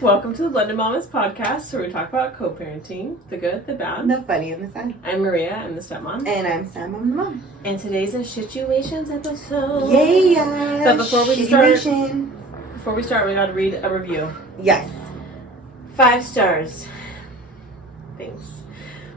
Welcome to the Blended Mommas podcast, where we talk about co-parenting, the good, the bad, the funny, and the sad. I'm Maria, I'm the stepmom. And I'm Sam, I'm the mom. And today's a Shituations episode. Yeah! But before we start, we gotta read a review. Yes. 5 stars. Thanks.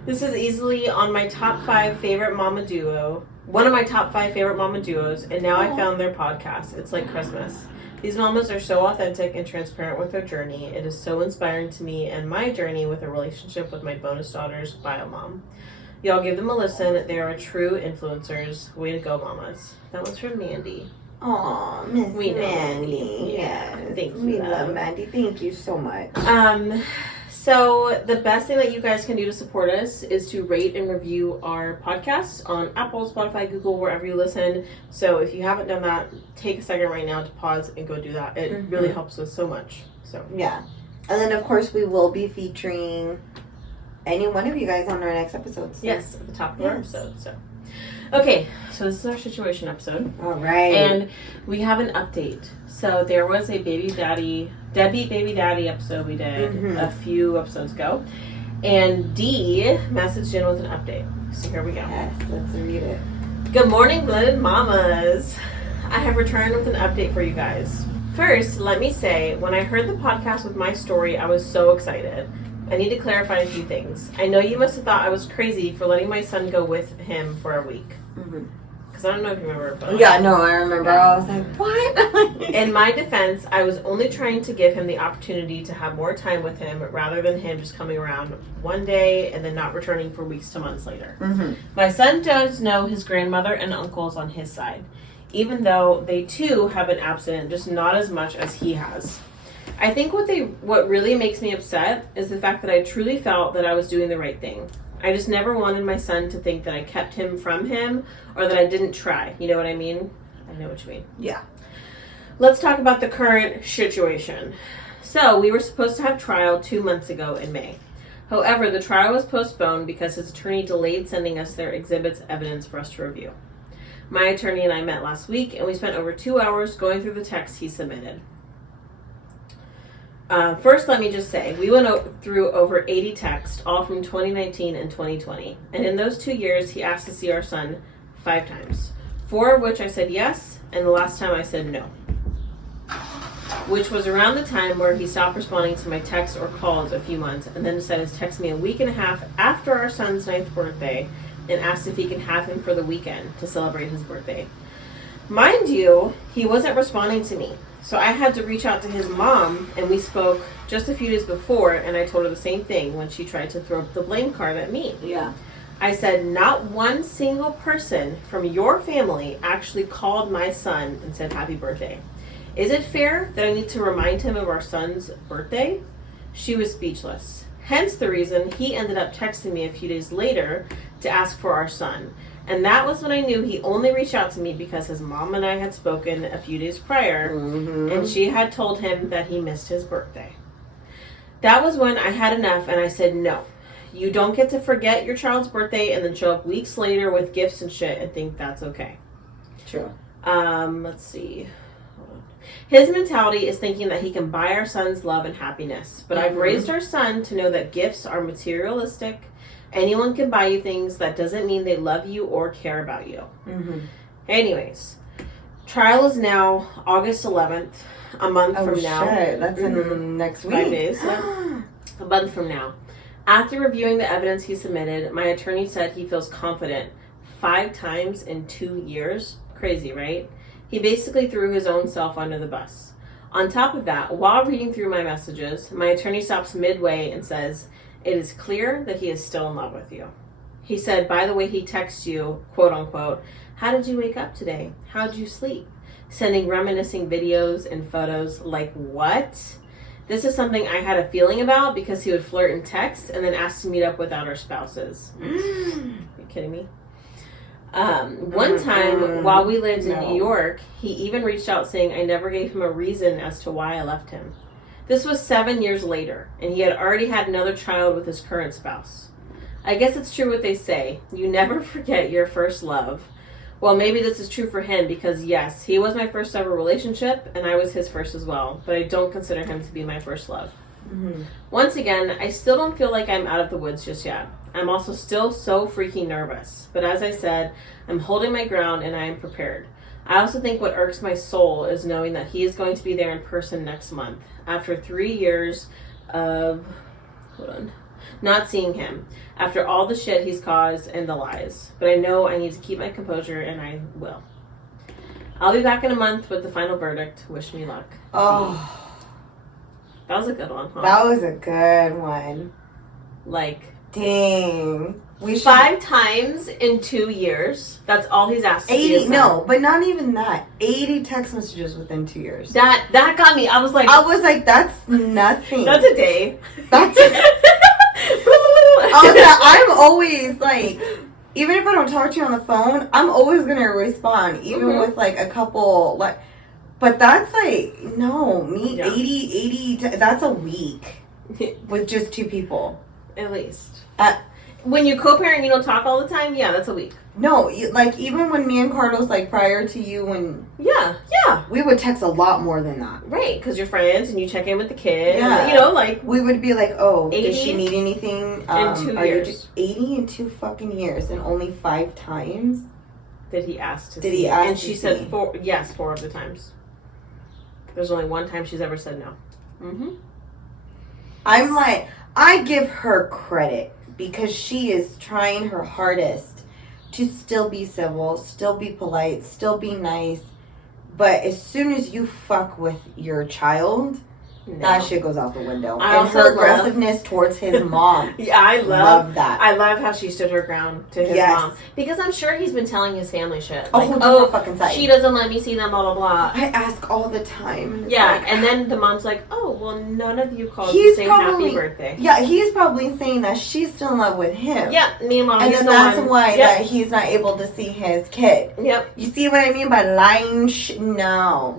This is easily on my top 5 favorite mama duo. One of my top 5 favorite mama duos, and now I found their podcast. It's like Christmas. These mamas are so authentic and transparent with their journey. It is so inspiring to me and my journey with a relationship with my bonus daughter's biomom. Y'all give them a listen. They are true influencers. Way to go, mamas. That was from Mandy. Aw, Miss Mandy. Yeah, thank you. We love Mandy. Thank you so much. So the best thing that you guys can do to support us is to rate and review our podcasts on Apple, Spotify, Google, wherever you listen. So if you haven't done that, take a second right now to pause and go do that. It really helps us so much. So yeah. And then, of course, we will be featuring any one of you guys on our next episode. So. Yes, at the top of our episode. So okay, so this is our situation episode. All right. And we have an update. So there was a Debbie Baby Daddy episode we did a few episodes ago. And Dee messaged in with an update. So here we go. Yes, let's read it. Good morning, Blended Mamas. I have returned with an update for you guys. First, let me say, when I heard the podcast with my story, I was so excited. I need to clarify a few things. I know you must have thought I was crazy for letting my son go with him for a week. Because I don't know if you remember. But yeah, no, I remember. I was like, what? In my defense, I was only trying to give him the opportunity to have more time with him rather than him just coming around one day and then not returning for weeks to months later. My son does know his grandmother and uncles on his side, even though they too have been absent, just not as much as he has. I think what really makes me upset is the fact that I truly felt that I was doing the right thing. I just never wanted my son to think that I kept him from him or that I didn't try. You know what I mean? I know what you mean. Yeah. Let's talk about the current situation. So, we were supposed to have trial 2 months ago in May. However, the trial was postponed because his attorney delayed sending us their exhibits evidence for us to review. My attorney and I met last week, and we spent over 2 hours going through the text he submitted. First, let me just say, we went through over 80 texts, all from 2019 and 2020. And in those 2 years, he asked to see our son 5 times. 4 of which I said yes, and the last time I said no. Which was around the time where he stopped responding to my texts or calls a few months, and then decided to text me a week and a half after our son's 9th birthday, and asked if he can have him for the weekend to celebrate his birthday. Mind you, he wasn't responding to me. So I had to reach out to his mom, and we spoke just a few days before, and I told her the same thing when she tried to throw the blame card at me. Yeah. I said, not one single person from your family actually called my son and said happy birthday. Is it fair that I need to remind him of our son's birthday? She was speechless. Hence the reason he ended up texting me a few days later to ask for our son. And that was when I knew he only reached out to me because his mom and I had spoken a few days prior, and she had told him that he missed his birthday. That was when I had enough, and I said, no, you don't get to forget your child's birthday and then show up weeks later with gifts and shit and think that's okay. True. Let's see. Hold on. His mentality is thinking that he can buy our son's love and happiness, but I've raised our son to know that gifts are materialistic. Anyone can buy you things. That doesn't mean they love you or care about you. Anyways, trial is now August 11th, a month from now. Oh, shit. That's in next week. 5 days. Yeah. A month from now. After reviewing the evidence he submitted, my attorney said he feels confident 5 times in 2 years. Crazy, right? He basically threw his own self under the bus. On top of that, while reading through my messages, my attorney stops midway and says, it is clear that he is still in love with you. He said, by the way he texts you, quote unquote, how did you wake up today? How did you sleep? Sending reminiscing videos and photos. Like, what? This is something I had a feeling about because he would flirt in text and then ask to meet up without our spouses. Are you kidding me? One time, while we lived in New York, he even reached out saying I never gave him a reason as to why I left him. This was 7 years later, and he had already had another child with his current spouse. I guess it's true what they say. You never forget your first love. Well, maybe this is true for him because, yes, he was my first ever relationship, and I was his first as well, but I don't consider him to be my first love. Mm-hmm. Once again, I still don't feel like I'm out of the woods just yet. I'm also still so freaking nervous. But as I said, I'm holding my ground and I am prepared. I also think what irks my soul is knowing that he is going to be there in person next month after 3 years of not seeing him, after all the shit he's caused and the lies. But I know I need to keep my composure, and I will. I'll be back in a month with the final verdict. Wish me luck. Oh. That was a good one, huh? That was a good one. Like, dang. We should 5 times in 2 years. That's all he's asked. 80, no, but not even that. 80 text messages within 2 years. That got me. I was like, that's nothing. That's a day. That's I'm always like, even if I don't talk to you on the phone, I'm always gonna respond, even with like a couple like. But that's like, no, me, yeah. 80, that's a week with just 2 people. At least. When you co-parent, you don't talk all the time, yeah, that's a week. No, like, even when me and Carlos, like, prior to you, when... Yeah. We would text a lot more than that. Right, because you're friends, and you check in with the kid. Yeah. And, you know, like... We would be like, oh, does she need anything? In 2 years. 80 in 2 fucking years, and only 5 times? Did he ask to see? Did he ask And to she see? said 4, yes, 4 of the times. There's only 1 time she's ever said no. Mm-hmm. I'm like, I give her credit because she is trying her hardest to still be civil, still be polite, still be nice. But as soon as you fuck with your child, that shit goes out the window. And her aggressiveness towards his mom. Yeah, I love that. I love how she stood her ground to his mom. Because I'm sure he's been telling his family shit. Like, fucking side. She doesn't let me see them, blah, blah, blah. I ask all the time. Yeah, like, and then the mom's like, oh, well, none of you called to say happy birthday. Yeah, he's probably saying that she's still in love with him. Yeah, meanwhile, and then that's why that he's not able to see his kid. Yep. You see what I mean by lying? No.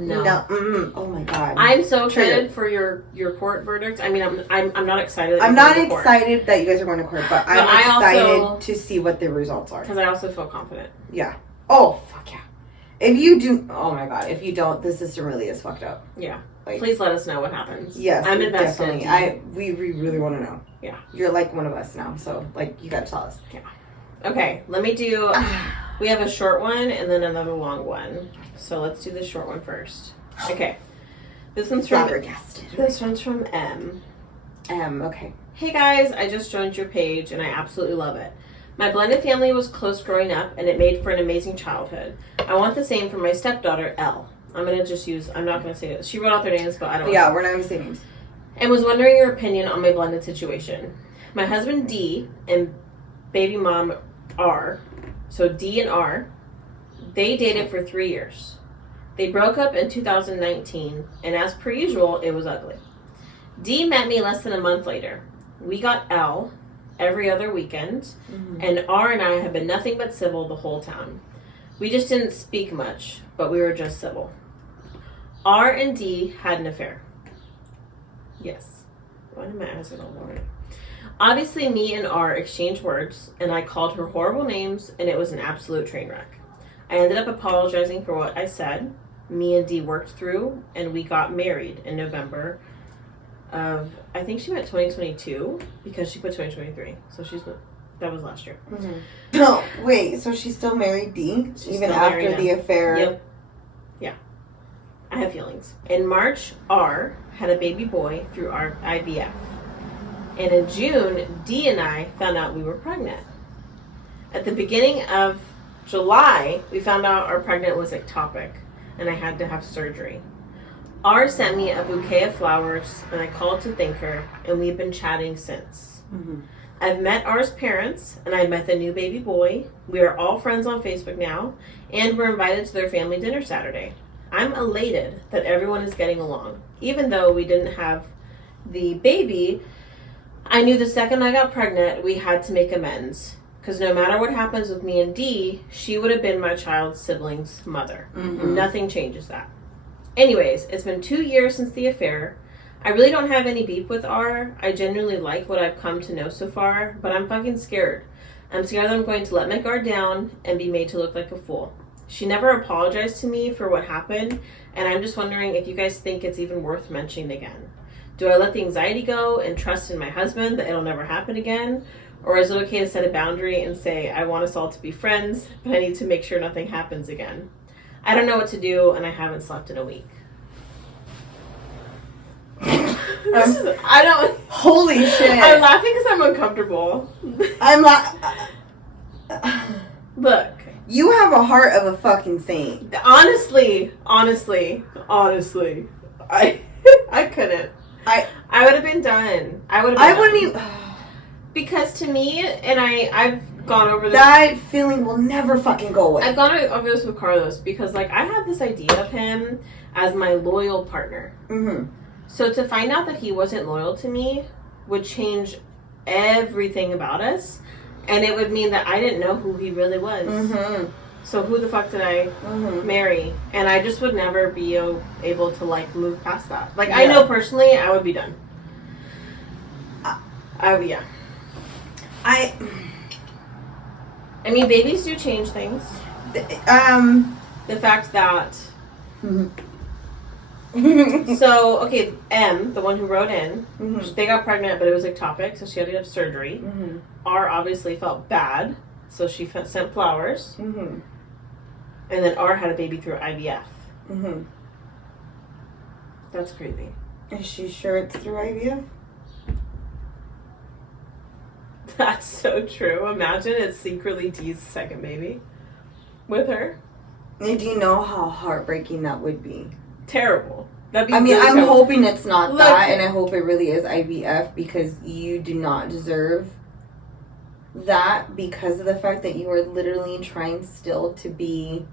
Oh my God. I'm so excited for your court verdict. I mean, I'm not excited. I'm not excited that you guys are going to court, but I'm excited to see what the results are. Because I also feel confident. Yeah. Oh, fuck yeah. If you do, oh my God, if you don't, the system really is fucked up. Yeah. Like, please let us know what happens. Yes. I'm invested. Definitely. We really want to know. Yeah. You're like one of us now, so like you got to tell us. Yeah. Okay, let me do, we have a short one and then another long one. So let's do the short one first. Okay. This one's from M. Okay. Hey guys, I just joined your page and I absolutely love it. My blended family was close growing up and it made for an amazing childhood. I want the same for my stepdaughter, Elle. I'm going to just use, I'm not going to say it. She wrote out their names, but I don't Yeah, we're not going to say names. And was wondering your opinion on my blended situation. My husband, D, and baby mom, R, so D and R, they dated for 3 years. They broke up in 2019, and as per usual, it was ugly. D met me less than a month later. We got L every other weekend, and R and I have been nothing but civil the whole time. We just didn't speak much, but we were just civil. R and D had an affair. Yes. Why did my eyes get all worried? Obviously, me and R exchanged words, and I called her horrible names, and it was an absolute train wreck. I ended up apologizing for what I said. Me and D worked through, and we got married in November of, I think she meant 2022, because she put 2023. So that was last year. No, wait, so she's still married, D? Even after the affair? Yep. Yeah. I have feelings. In March, R had a baby boy through our IVF. And in June, D and I found out we were pregnant. At the beginning of July, we found out our pregnant was ectopic, and I had to have surgery. R sent me a bouquet of flowers, and I called to thank her, and we've been chatting since. I've met R's parents, and I met the new baby boy. We are all friends on Facebook now, and we're invited to their family dinner Saturday. I'm elated that everyone is getting along. Even though we didn't have the baby, I knew the second I got pregnant, we had to make amends. Because no matter what happens with me and D, she would have been my child's sibling's mother. Nothing changes that. Anyways, it's been 2 years since the affair. I really don't have any beef with R. I genuinely like what I've come to know so far, but I'm fucking scared. I'm scared that I'm going to let my guard down and be made to look like a fool. She never apologized to me for what happened, and I'm just wondering if you guys think it's even worth mentioning again. Do I let the anxiety go and trust in my husband that it'll never happen again? Or is it okay to set a boundary and say, I want us all to be friends, but I need to make sure nothing happens again? I don't know what to do, and I haven't slept in a week. I don't... Holy shit. I'm laughing because I'm uncomfortable. I'm not... Look. You have a heart of a fucking saint. Honestly, I couldn't. I would have been done. I wouldn't even... Because to me, and I've gone over this... That feeling will never fucking go away. I've gone over this with Carlos because, like, I have this idea of him as my loyal partner. Mm-hmm. So to find out that he wasn't loyal to me would change everything about us. And it would mean that I didn't know who he really was. Mm-hmm. So who the fuck did I marry? And I just would never be able to, like, move past that. Like, I know personally I would be done. Yeah. I mean, babies do change things. The fact that... So, okay, M, the one who wrote in, they got pregnant, but it was ectopic, so she had to have surgery. R obviously felt bad, so she sent flowers. And then R had a baby through IVF. That's crazy. Is she sure it's through IVF? That's so true. Imagine it's secretly D's second baby with her. Do you know how heartbreaking that would be? Terrible. That'd be I'm terrible. hoping it's not that, and I hope it really is IVF, because you do not deserve that because of the fact that you are literally trying still to be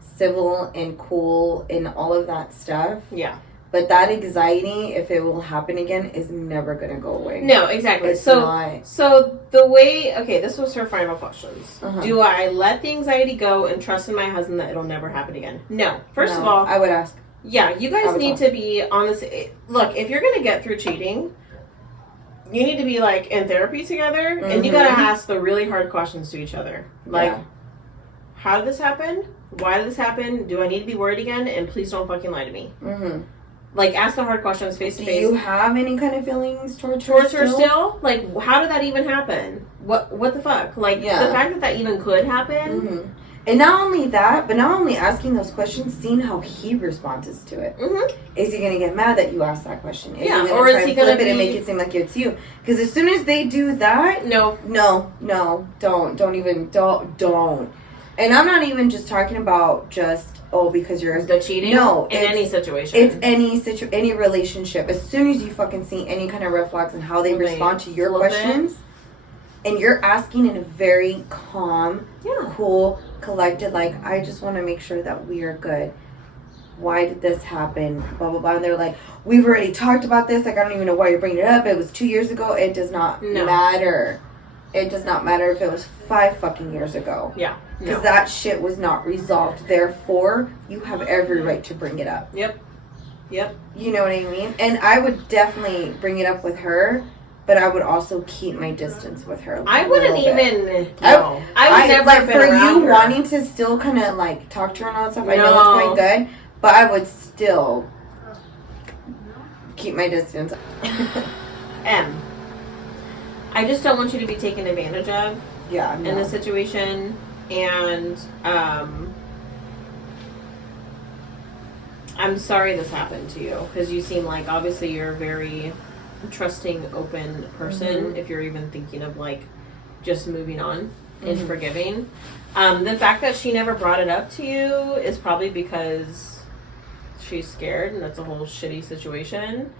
civil and cool and all of that stuff. Yeah. But that anxiety, if it will happen again, is never going to go away. No, exactly. It's not. So the way... Okay, this was her final questions. Do I let the anxiety go and trust in my husband that it'll never happen again? No. First of all... I would ask. Yeah, you guys need to be on this... Look, if you're going to get through cheating, you need to be, like, in therapy together, and you got to ask the really hard questions to each other. Like, how did this happen? Why did this happen? Do I need to be worried again? And please don't fucking lie to me. Like, ask the hard questions face to face. Do you have any kind of feelings towards her still? Like, how did that even happen? What the fuck? Like, the fact that even could happen. And not only that, but not only asking those questions, seeing how he responds to it. Is he going to get mad that you asked that question? Is he going to try and flip it and make it seem like it's you? Because as soon as they do that... No, don't. And I'm not even just talking about just... Oh, because you're the cheating. No, in any situation. It's any relationship. As soon as you fucking see any kind of red flags and how they respond to your questions, and you're asking in a very calm, cool, collected, like, I just want to make sure that we are good. Why did this happen? Blah blah blah. And they're like, we've already talked about this. Like, I don't even know why you're bringing it up. It was 2 years ago. It does not matter. It does not matter if it was 5 fucking years ago. Yeah. Because that shit was not resolved. Therefore, you have every right to bring it up. Yep. You know what I mean? And I would definitely bring it up with her, but I would also keep my distance with her. I wouldn't even. No. I would never like, been for around you her. Wanting to still kind of like talk to her and all that stuff. I know it's going good, but I would still keep my distance. I just don't want you to be taken advantage of. Yeah. In this situation. And I'm sorry this happened to you, because you seem like, obviously, you're a very trusting, open person, if you're even thinking of, like, just moving on and forgiving. The fact that she never brought it up to you is probably because she's scared, and that's a whole shitty situation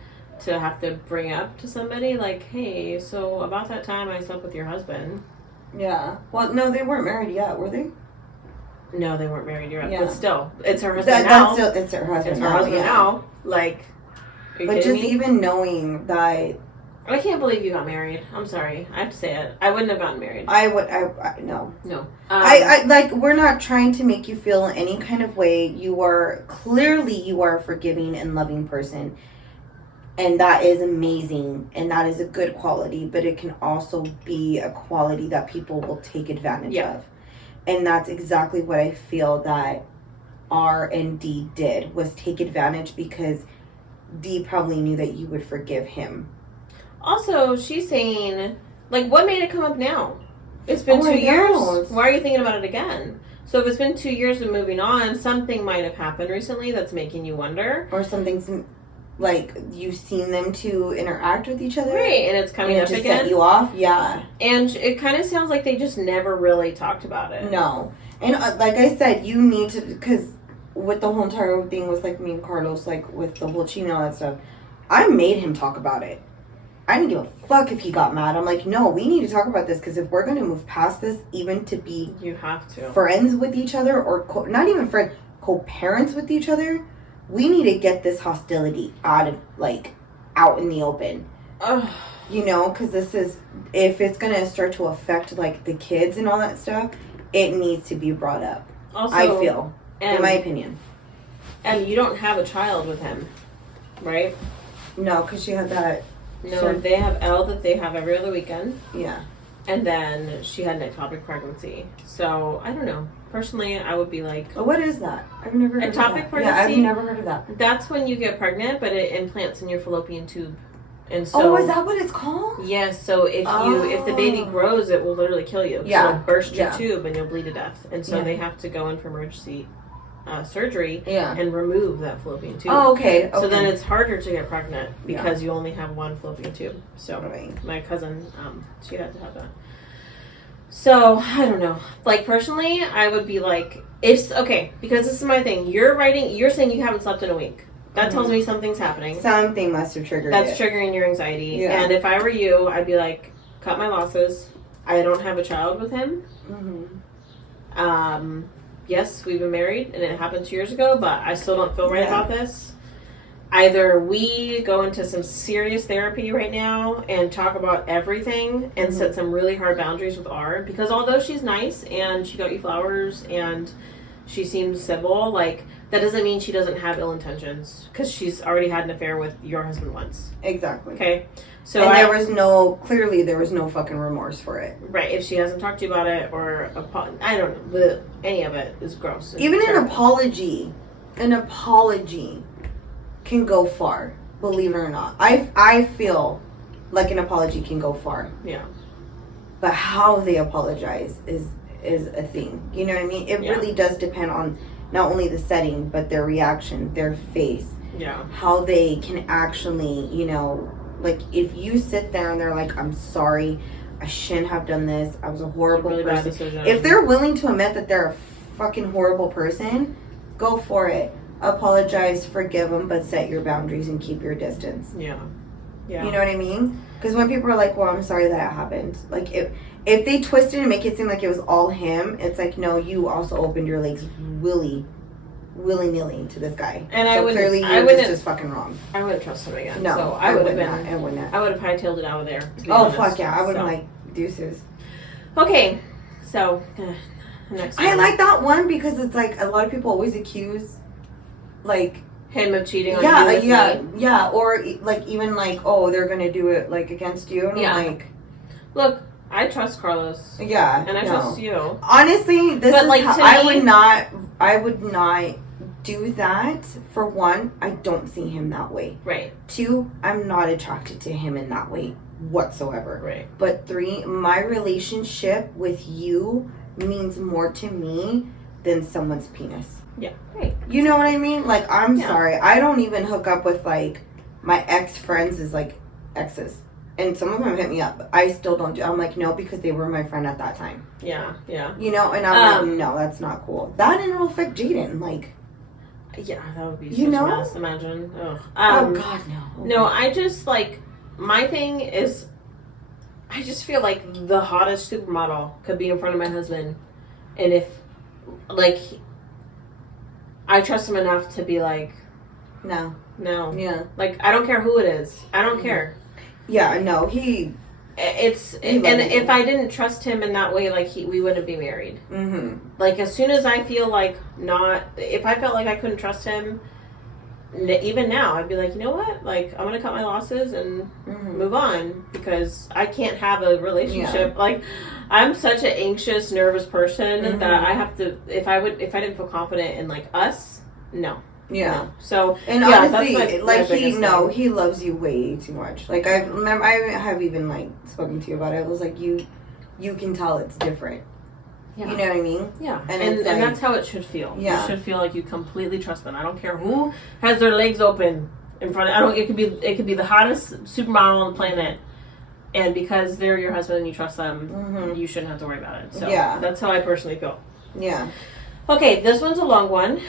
to have to bring up to somebody, like, hey, so about that time I slept with your husband. Yeah. Well, no, they weren't married yet, were they? No, they weren't married yet. Yeah. But still, it's her husband now. It's her husband now. It's her husband now. Like, are you but just me? Even knowing that... I can't believe you got married. I'm sorry. I have to say it. I wouldn't have gotten married. No. No. I like, we're not trying to make you feel any kind of way. You are a forgiving and loving person. And that is amazing, and that is a good quality, but it can also be a quality that people will take advantage of. And that's exactly what I feel that R and D did, was take advantage, because Dee probably knew that you would forgive him. Also, she's saying, like, what made it come up now? It's been 2 I years. know. Why are you thinking about it again? So if it's been 2 years and moving on, something might have happened recently that's making you wonder. Or something's like you've seen them two interact with each other, Right, and it's coming and it up just again. set you off. Yeah. And it kind of sounds like they just never really talked about it. No. And like I said, you need to, because with the whole entire thing with like me and Carlos, like with the whole cheating and all that stuff, I made him talk about it. I didn't give a fuck if he got mad. I'm like, no, we need to talk about this, because if we're going to move past this, even to be You have to. friends with each other, or not even friends, co-parents with each other, we need to get this hostility out in the open. Ugh. You know, because this is, if it's going to start to affect like the kids and all that stuff, it needs to be brought up. Also, I feel, in my opinion. And you don't have a child with him, right? No, because she had that. No, they have Elle that they have every other weekend. Yeah. And then she had an ectopic pregnancy. So, I don't know. Personally, I would be like... Oh, what is that? I've never heard of that. Ectopic pregnancy? Yeah, I've never heard of that. That's when you get pregnant, but it implants in your fallopian tube. And so... Oh, is that what it's called? Yes, so if the baby grows, it will literally kill you. Yeah. So it'll burst your Yeah. tube and you'll bleed to death. And so Yeah. they have to go in for emergency surgery Yeah. and remove that fallopian tube. Oh, okay. So then it's harder to get pregnant Yeah. because you only have one fallopian tube. So Right. my cousin, she had to have that. So I don't know. Like personally, I would be like, because this is my thing. You're saying you haven't slept in a week. That tells me something's happening. Something must have triggered That's it. triggering your anxiety. Yeah. And if I were you, I'd be like, cut my losses. I don't have a child with him. Mm-hmm. Yes, we've been married and it happened 2 years ago, but I still don't feel right Yeah. about this. Either we go into some serious therapy right now and talk about everything and set some really hard boundaries with R, because although she's nice and she got you flowers and she seems civil, like, that doesn't mean she doesn't have ill intentions, because she's already had an affair with your husband once. Exactly. Okay? So And there was no fucking remorse for it. Right, if she hasn't talked to you about it or I don't know, any of it is gross. Even an terrible. apology can go far, believe it or not. I feel like an apology can go far. Yeah. But how they apologize is a thing. You know what I mean? It Yeah. really does depend on not only the setting, but their reaction, their face, Yeah. how they can actually, like if you sit there and they're like, I'm sorry, I shouldn't have done this, I was a horrible Really bad person. decision. If they're willing to admit that they're a fucking horrible person, go for it. Apologize, forgive them, but set your boundaries and keep your distance. Yeah. Yeah. You know what I mean? Because when people are like, well, I'm sorry that it happened. Like, if they twist it and make it seem like it was all him, it's like, no, you also opened your legs willy-nilly to this guy. And so clearly you're just fucking wrong. I wouldn't trust him again. No, So I would have been. I wouldn't. I would have hightailed it out of there. To be Oh, honest. fuck yeah. I would have So- like, deuces. Okay. So, next one. I like that one because it's like, a lot of people always accuse, like, him of cheating on yeah, you with me. yeah, or like even like, oh, they're gonna do it like against you, and Yeah. I'm like, Look, I trust Carlos. yeah, And I no. trust you. Honestly, this But, is like, how, to I me- would not do that. For one, I don't see him that way. Right. Two, I'm not attracted to him in that way whatsoever. Right. But three, my relationship with you means more to me than someone's penis. Yeah. Right. You know what I mean? Like, I'm Yeah. sorry. I don't even hook up with, like, my ex-friends is, like, exes. And some of them hit me up. But I still don't do I'm like, no, because they were my friend at that time. Yeah. Yeah. You know? And I'm like, no, that's not cool. That and it'll affect Jaden. Like, Yeah. That would be such You know? a mess. Imagine. Ugh. oh, God, no. No, I just like my thing is I just feel like the hottest supermodel could be in front of my husband, and if like I trust him enough to be like, No. no, Yeah. like I don't care who it is, I don't care. Yeah, no, he... And if I didn't trust him in that way, like we wouldn't be married. Mm-hmm. Like as soon as I feel like if I felt like I couldn't trust him, even now, I'd be like, you know what? Like I'm gonna cut my losses and move on, because I can't have a relationship. Like I'm such an anxious, nervous person that I have to. If I didn't feel confident in like us, no, Yeah. So and yeah, honestly, that's like my he loves you way too much. Like I have even like spoken to you about it. It was like you can tell it's different. Yeah. You know what I mean? Yeah. And that's how it should feel. Yeah. You should feel like you completely trust them. I don't care who has their legs open in front of, it could be the hottest supermodel on the planet. And because they're your husband and you trust them, you shouldn't have to worry about it. So that's how I personally feel. Yeah. Okay, this one's a long one.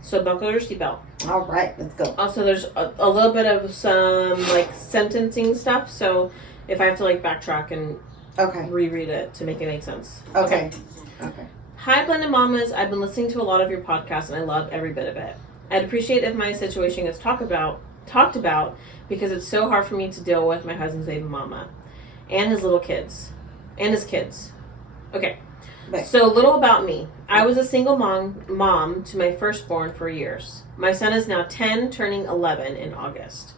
So buckle your seatbelt. All right, let's go. Also, there's a little bit of some like sentencing stuff. So if I have to like backtrack and reread it to make it make sense. Okay. Hi, Blended Mommas. I've been listening to a lot of your podcasts and I love every bit of it. I'd appreciate if my situation gets talked about because it's so hard for me to deal with my husband's baby mama and his little kids and his kids. Okay. Right. So, little about me. I was a single mom to my firstborn for years. My son is now 10, turning 11 in August.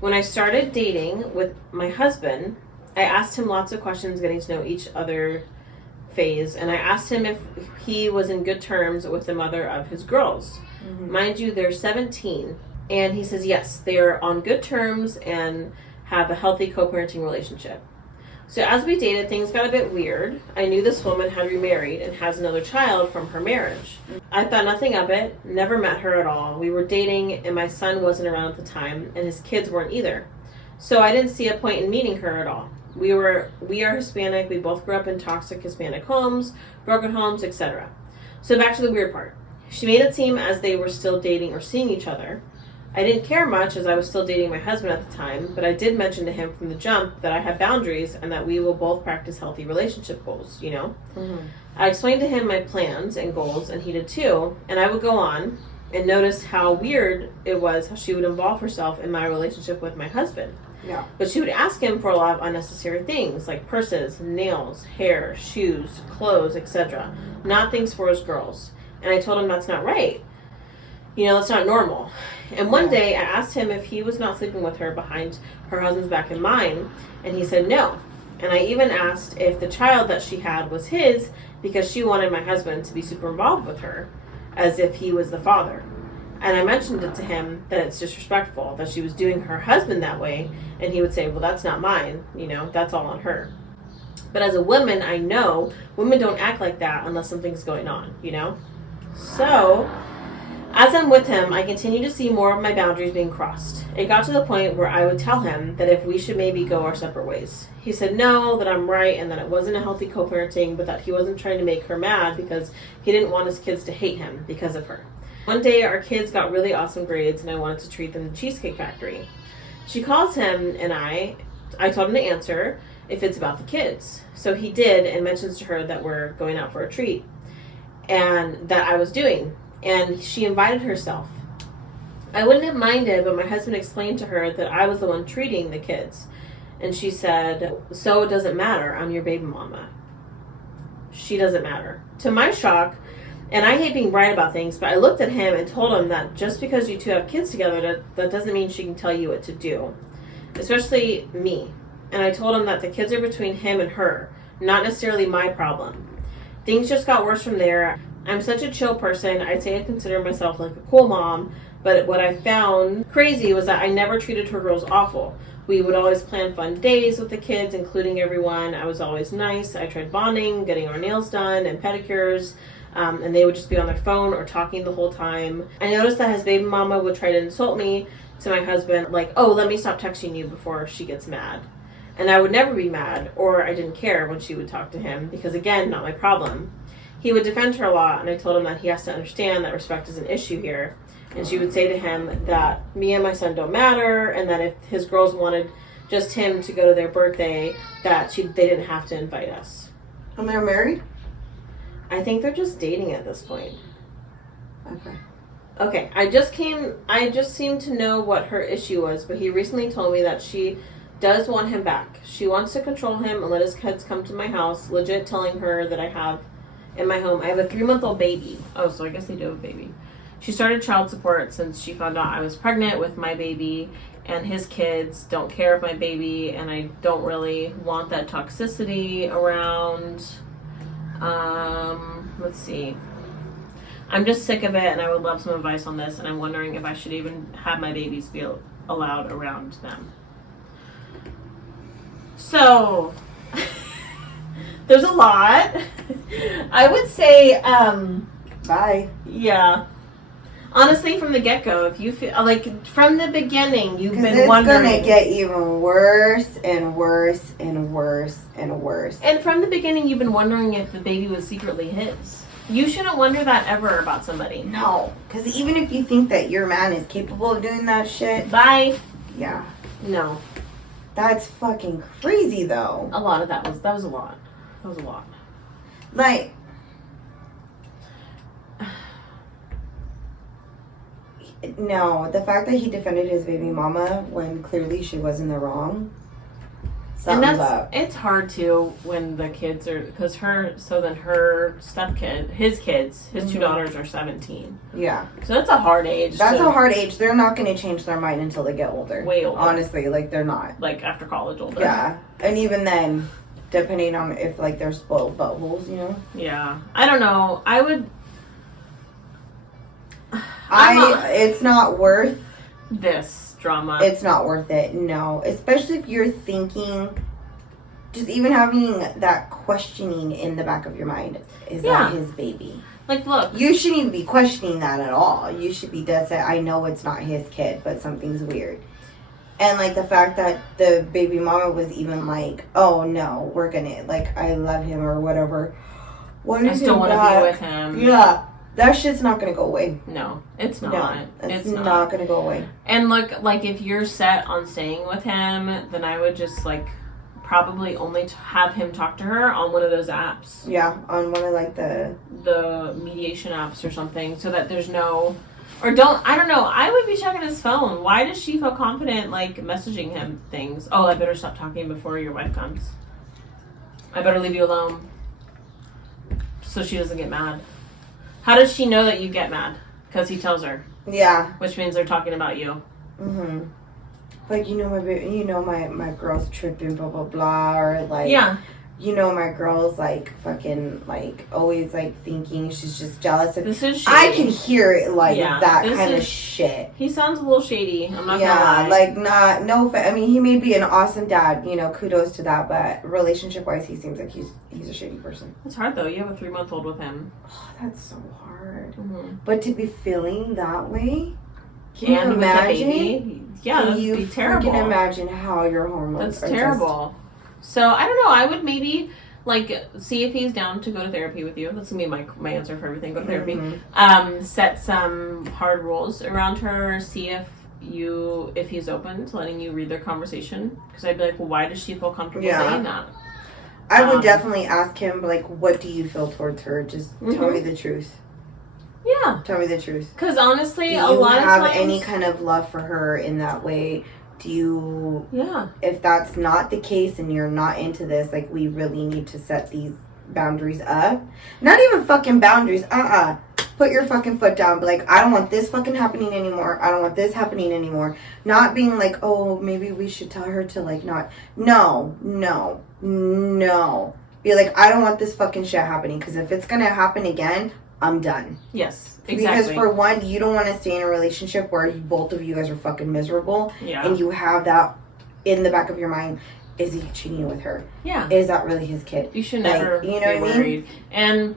When I started dating with my husband, I asked him lots of questions, getting to know each other phase, and I asked him if he was in good terms with the mother of his girls. Mind you, they're 17, and he says yes, they are on good terms and have a healthy co-parenting relationship. So as we dated, things got a bit weird. I knew this woman had remarried and has another child from her marriage. I thought nothing of it, never met her at all. We were dating and my son wasn't around at the time and his kids weren't either. So I didn't see a point in meeting her at all. We are Hispanic, we both grew up in toxic Hispanic homes, broken homes, etc. So back to the weird part. She made it seem as they were still dating or seeing each other. I didn't care much as I was still dating my husband at the time, but I did mention to him from the jump that I have boundaries and that we will both practice healthy relationship goals, you know? I explained to him my plans and goals, and he did too, and I would go on and notice how weird it was how she would involve herself in my relationship with my husband. Yeah. But she would ask him for a lot of unnecessary things like purses, nails, hair, shoes, clothes, etc. Not things for his girls. And I told him that's not right. You know, that's not normal. And one day I asked him if he was not sleeping with her behind her husband's back and mine, and he said no. And I even asked if the child that she had was his because she wanted my husband to be super involved with her, as if he was the father. And I mentioned it to him that it's disrespectful that she was doing her husband that way, and he would say, well, that's not mine, you know, that's all on her. But as a woman, I know women don't act like that unless something's going on, you know? So, as I'm with him, I continue to see more of my boundaries being crossed. It got to the point where I would tell him that if we should maybe go our separate ways. He said no, that I'm right, and that it wasn't a healthy co-parenting, but that he wasn't trying to make her mad because he didn't want his kids to hate him because of her. One day, our kids got really awesome grades, and I wanted to treat them to Cheesecake Factory. She calls him, and I told him to answer if it's about the kids. So he did, and mentions to her that we're going out for a treat, and that I was doing. And she invited herself. I wouldn't have minded, but my husband explained to her that I was the one treating the kids. And she said, so it doesn't matter, I'm your baby mama. She doesn't matter. To my shock, and I hate being right about things, but I looked at him and told him that just because you two have kids together, that doesn't mean she can tell you what to do. Especially me. And I told him that the kids are between him and her, not necessarily my problem. Things just got worse from there. I'm such a chill person. I'd say I consider myself like a cool mom, but what I found crazy was that I never treated her girls awful. We would always plan fun days with the kids, including everyone. I was always nice. I tried bonding, getting our nails done, and pedicures, and they would just be on their phone or talking the whole time. I noticed that his baby mama would try to insult me to my husband, like, oh, let me stop texting you before she gets mad. And I would never be mad, or I didn't care when she would talk to him, because again, not my problem. He would defend her a lot, and I told him that he has to understand that respect is an issue here. And she would say to him that me and my son don't matter, and that if his girls wanted just him to go to their birthday, that they didn't have to invite us. And they're married? I think they're just dating at this point. Okay, I just seemed to know what her issue was, but he recently told me that she does want him back. She wants to control him and let his kids come to my house, legit telling her that I have in my home. I have a 3-month-old baby. Oh, so I guess they do have a baby. She started child support since she found out I was pregnant with my baby, and his kids don't care of my baby, and I don't really want that toxicity around. Let's see. I'm just sick of it, and I would love some advice on this, and I'm wondering if I should even have my babies be allowed around them. So, there's a lot. I would say, Bye. yeah. Honestly, from the get-go, if you feel like from the beginning, you've been it's wondering. It's gonna get even worse and worse and worse and worse. And from the beginning, you've been wondering if the baby was secretly his. You shouldn't wonder that ever about somebody. No, because even if you think that your man is capable of doing that shit, Bye. Yeah. No. That's fucking crazy, though. A lot of that was a lot. That was a lot. Like, no, the fact that he defended his baby mama when clearly she was in the wrong. Something's up. It's hard too when the kids are, because her stepkid, his kids, his two daughters are 17. Yeah. So that's a hard age. That's a hard age. They're not going to change their mind until they get older. Way older. Honestly, like, they're not. Like, after college older. Yeah. And even then, depending on if, like, they're spoiled buttholes, you know? Yeah. I don't know. I would... It's not worth... this drama. It's not worth it, no. Especially if you're thinking... Just even having that questioning in the back of your mind. Is that his baby? Like, look. You shouldn't even be questioning that at all. You should be dead set. I know it's not his kid, but something's weird. And, like, the fact that the baby mama was even like, oh, no, we're gonna, like, I love him or whatever. I still want to be with him. Yeah. That shit's not gonna go away. No, it's not. No, it's not gonna go away. And, look, like, if you're set on staying with him, then I would just, like... probably only have him talk to her on one of those apps. Yeah, on one of like the mediation apps or something, so that there's no, or I don't know, I would be checking his phone. Why does she feel confident like messaging him things? Oh, I better stop talking before your wife comes. I better leave you alone so she doesn't get mad. How does she know that you get mad? Because he tells her. Yeah. Which means they're talking about you. Mm-hmm. Like, my girl's tripping, blah, blah, blah, or, like, my girl's, like, fucking, like, always, like, thinking she's just jealous. This is shady. I can hear it, like, that kind of shit. He sounds a little shady, I'm not gonna lie. I mean, he may be an awesome dad, kudos to that, but relationship-wise, he seems like he's a shady person. It's hard, though. You have a 3-month-old with him. Oh, that's so hard. Mm-hmm. But to be feeling that way... Can you imagine? Yeah, that'd be terrible. Can imagine how your hormones That's terrible. So, I don't know. I would maybe, like, see if he's down to go to therapy with you. That's going to be my answer for everything. Go to therapy. Mm-hmm. Set some hard rules around her. See if he's open to letting you read their conversation. Because I'd be like, well, why does she feel comfortable saying that? I would definitely ask him, like, what do you feel towards her? Just tell me the truth. Yeah. Tell me the truth. Because honestly, a lot of times... Do you have any kind of love for her in that way? Do you... Yeah. If that's not the case and you're not into this, like, we really need to set these boundaries up. Not even fucking boundaries. Put your fucking foot down. Be like, I don't want this fucking happening anymore. I don't want this happening anymore. Not being like, oh, maybe we should tell her to, like, not... No. Be like, I don't want this fucking shit happening. Because if it's gonna happen again... I'm done. Yes, exactly. Because for one, you don't want to stay in a relationship where both of you guys are fucking miserable. Yeah. And you have that in the back of your mind. Is he cheating with her? Yeah. Is that really his kid? You should never be worried. And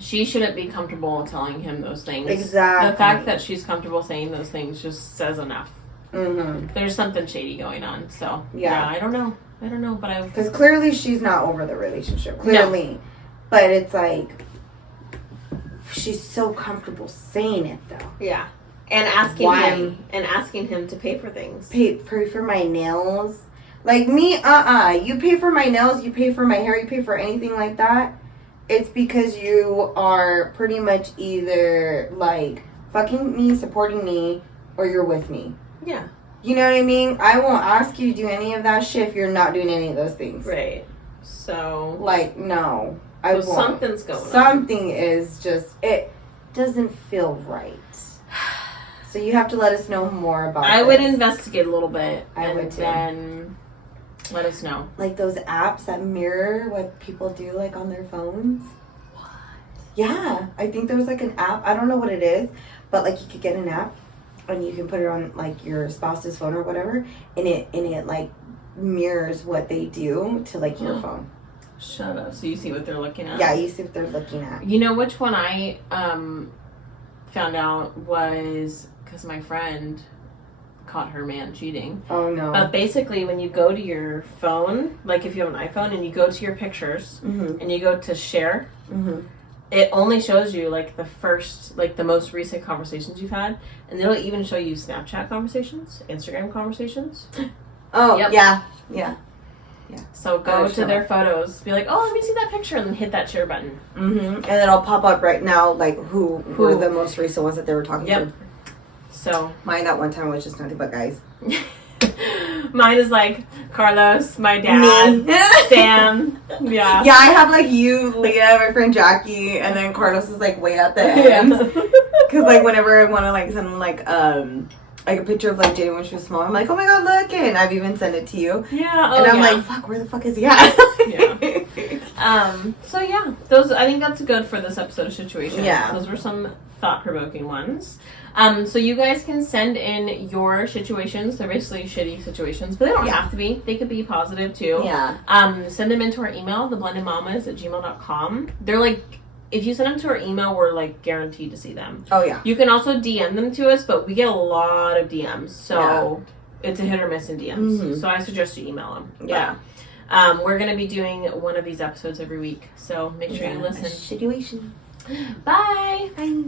she shouldn't be comfortable telling him those things. Exactly. The fact that she's comfortable saying those things just says enough. Mm-hmm. There's something shady going on. So, yeah I don't know, but because clearly she's not over the relationship. Clearly. No. But it's like... She's so comfortable saying it, though. Yeah. And asking him to pay for things. Pay for my nails. Like me, you pay for my nails, you pay for my hair, you pay for anything like that. It's because you are pretty much either, like, fucking me, supporting me, or you're with me. Yeah. You know what I mean? I won't ask you to do any of that shit if you're not doing any of those things. Right. So... Like, no. So something's going on. Something is just, it doesn't feel right. So you have to let us know more about I would investigate a little bit. I would too. Then let us know. Like those apps that mirror what people do, like, on their phones. What? Yeah, I think there was like an app. I don't know what it is, but like you could get an app and you can put it on like your spouse's phone or whatever, and it like mirrors what they do to like your phone. Shut up. So you see what they're looking at? Yeah, you see what they're looking at. You know which one I found out was because my friend caught her man cheating. Oh no. But basically, when you go to your phone, like if you have an iPhone and you go to your pictures and you go to share, it only shows you like the first, like the most recent conversations you've had, and it'll even show you Snapchat conversations, Instagram conversations. Oh, yep. Yeah. So go to their photos, be like, oh, let me see that picture, and then hit that share button. And it'll pop up right now, like who were the most recent ones that they were talking to. So mine that one time was just nothing but guys. Mine is like Carlos, my dad, me, Sam. Yeah. Yeah, I have like you, Leah, my friend Jackie, and then Carlos is like way at the end. Because like whenever I want to like send them like a picture of like Jaden when she was small, I'm like, oh my god, look, and I've even sent it to you. Yeah. And I'm like, fuck, where the fuck is he at? So yeah, those, I think that's good for this episode of Shituations. Yeah. Those were some thought-provoking ones. So you guys can send in your situations. They're basically shitty situations, but they don't have to be. They could be positive too. Yeah. Send them into our email, theblendedmommas@gmail.com. They're like, if you send them to our email, we're like guaranteed to see them. Oh yeah. You can also DM them to us, but we get a lot of DMs, so it's a hit or miss in DMs. So I suggest you email them. Yeah. We're gonna be doing one of these episodes every week, so make sure you listen. Situation. Bye. Bye.